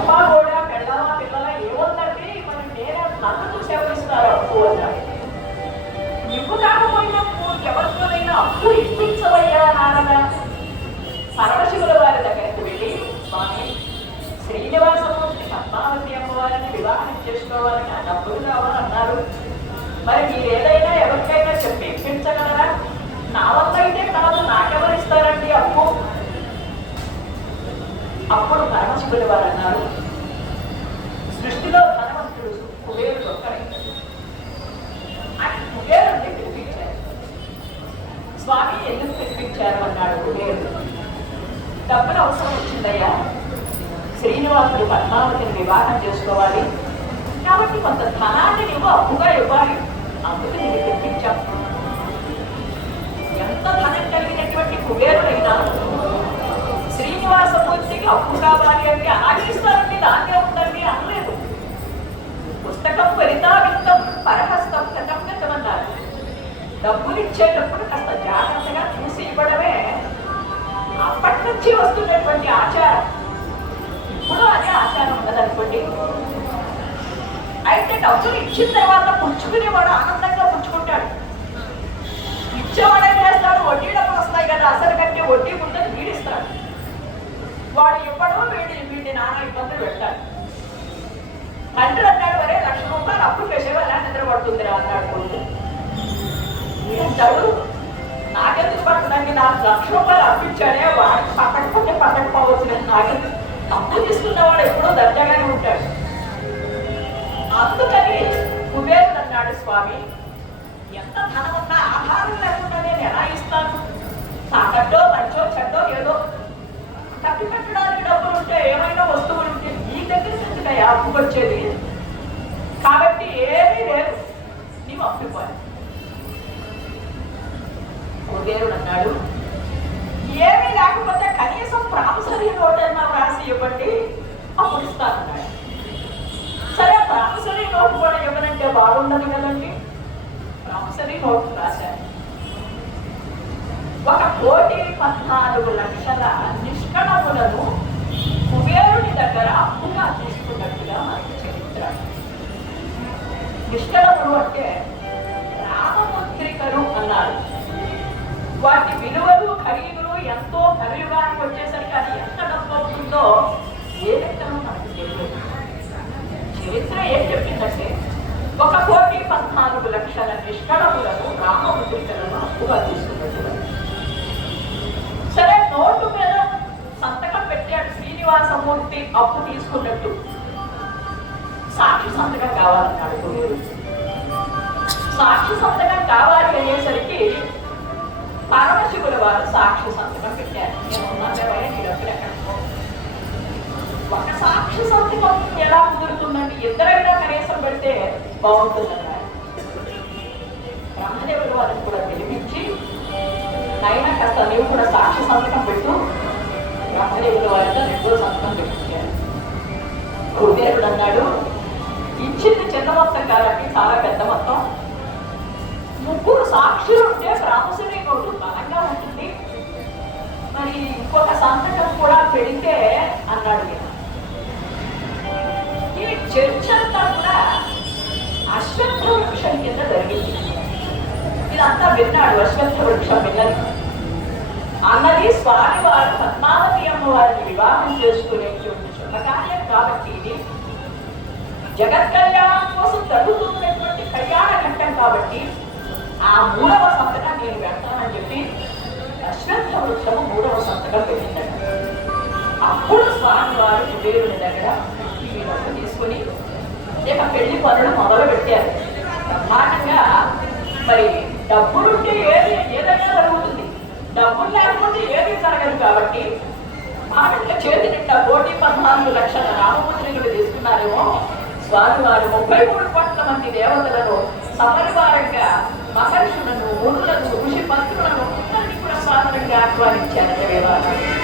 అమ్మ కూడా పెళ్ళామా పిల్లల ఏముందండి మనం నేనే నన్ను చూసి ఎవరిస్తారు అప్పు అన్నాడు ఇవ్వు కాకపోయినప్పుడు ఎవరితోనైనా అప్పు ఇప్పించవయ్యా నారద. పరమశివుల వారి దగ్గరికి వెళ్ళి స్వామి శ్రీనివాసమూర్తి పద్మావతి అమ్మవారిని వివాహం చేసుకోవాలని ఆ డబ్బులు కావాలన్నారు. మరి మీరు ఏదైనా ఎవరికైనా చెప్పి ఇప్పించగలరా? నా వల్ల అయితే కాదు నాకెవరిస్తారండి అప్పు? అప్పుడు వారు అన్నారు సృష్టిలో ధనవంతుడు కుబేరుడు ఒక్కడే. ఆయన కుబేరుడిని పిలిపించారు స్వామి ఎందుకు పిలిపించారు అన్నాడు కుబేరుడు. డబ్బులు అవసరం వచ్చిందయ్యా. శ్రీనివాసుడు పద్మావతిని వివాహం చేసుకోవాలి. కాబట్టి కొంత ధనాన్ని నువ్వు అప్పుగా ఇవ్వాలి. అందుకు నేను తెప్పించాం ఎంత ధనం కలిగినటువంటి కుబేరుడైనా అప్పు కావాలి అంటే అలాగే ఇస్తారండి దాన్నే ఉందండి అనలేదు. పుస్తకం ఫలితావిత్తం పరహస్తం కథం గతమన్నారు డబ్బులు ఇచ్చేటప్పుడు కాస్త జాగ్రత్తగా చూసి ఇవ్వడమే అప్పటి నుంచి వస్తున్నటువంటి ఆచారం. ఇప్పుడు అదే ఆచారం ఉండదనుకోండి అయితే డబ్బులు ఇచ్చిన తర్వాత పుచ్చుకునేవాడు ఆనందంగా పుచ్చుకుంటాడు ఇచ్చేవాడు ఏం చేస్తాడు వడ్డీ డబ్బులు వస్తాయి కదా అసలు కంటే వడ్డీ ముందని వీడిస్తాడు వాడు ఇవ్వడం వీడి వీడి నాన్న ఇబ్బందులు పెట్టాడు తండ్రి అన్నాడు వరే లక్ష రూపాయలు అప్పు చేసేవా ఎలా నిద్ర పడుతుందిరా అన్నాడు కొడుకు చదువు నాకెందుకు పట్టడానికి నాకు లక్ష రూపాయలు అప్పించాడే. వాడికి పట్టకపోతే పట్టకపోవచ్చు కానీ నాకెందుకు అప్పు తీసుకున్నవాడు ఎప్పుడూ దర్జాగానే ఉంటాడు. అందుకని కుబేరుడు అన్నాడు స్వామి ఎంత ధనం ఉన్నా ఆహారం లేకుండా నేను ఎలా ఇస్తాను? తాకట్టో మంచో చెడ్డో ఏదో కట్టి పెట్టడానికి డబ్బులు ఉంటే ఏమైనా వస్తువులు ఉంటే నీ దగ్గర నుంచి అప్పుకొచ్చేది కాబట్టి ఏమీ లేదు. నీవు అప్పిపోయి కుబేరుడు అన్నాడు. ఏమీ లేకపోతే కనీసం ప్రామిసరీ నోట్ అయినా రాసి ఇవ్వండి అప్పుడు ఇస్తానన్నాడు సరే ప్రామిసరీ నోట్ కూడా ఇవ్వనంటే బాగుండదు కదండి. ప్రామిసరీ నోట్ రాశారు ఒక కోటి పద్నాలుగు లక్షల నిష్కణములను కుబేరుని దగ్గర అప్పుగా తీసుకున్నట్టుగా మనకి చరిత్ర నిష్కణములు అంటే రామముద్రికలు అన్నారు వాటి విలువలు ఖరీదులు ఎంతో ఖరీదుగానికి వచ్చేసరికి అది ఎంత డబ్బు అవుతుందో ఏ లెక్కలో మనకు తెలియదు. చరిత్ర ఏం చెప్పిందంటే ఒక కోటి పద్నాలుగు లక్షల నిష్కళములను రామముద్రికలను అప్పుగా తీసుకున్నట్టు సరే నోటు మీద సంతకం పెట్టాడు శ్రీనివాసమూర్తి అప్పు తీసుకున్నట్టు. సాక్షి సంతకం కావాలన్నాడు గురువు. సాక్షి సంతకం కావాలి అనేసరికి వారు సాక్షి సంతకం పెట్టారు ఏమన్నారే నీ డబ్బులు ఎక్కడ ఒక సాక్షి సంతకం ఎలా కుదురుతుందండి ఇద్దరైనా కనీసం పెడితే బాగుంటుందన్నారు బ్రహ్మదేవుడు వారికి కూడా పిలిపించి అయినా కాస్త నీవు కూడా సాక్షి సంతకం పెట్టు బ్రహ్మదేవుడు వారితో రెండో సంతకం పెట్టించారు కుబేరుడు అన్నాడు ఇచ్చింది చిన్న మొత్తం కాదు ఒక సంతకం కూడా పెడితే అన్నాడు ఈ చర్చ అంతా కూడా అశ్వత్థ వృక్షం కింద జరిగింది. ఇదంతా విన్నాడు అశ్వత్థ వృక్షం విన్నది అన్నది స్వామివారు పద్మావతి అమ్మవారిని వివాహం చేసుకునే శుభకార్యం కాబట్టి ఇది. జగత్ కళ్యాణం కోసం తగ్గుతున్నటువంటి కళ్యాణ ఘట్టం కాబట్టి ఆ మూడవ సంతకం నేను పెడతానని చెప్పి అశ్వత్థ వృక్షం మూడవ పెట్టిందట అప్పుడు స్వామివారు కుబేరుని దగ్గర ఈ డబ్బు తీసుకుని ఇక పెళ్ళి పనులు మొదలు పెట్టారు. బ్రహ్మాండంగా మరి డబ్బులుంటే ఏది ఏదైనా జరుగుతుంది. డబ్బులు లేకపోతే ఏది జరగదు కాబట్టి మాటగా చేతి నిండా కోటి పద్నాలుగు లక్షల రామముద్రికలు తీసుకున్నారేమో. స్వామివారు ముప్పై మూడు కోట్ల మంది దేవతలను సమరివారంగా మహర్షులను మునులను ఋషి Jack Flemington, area library.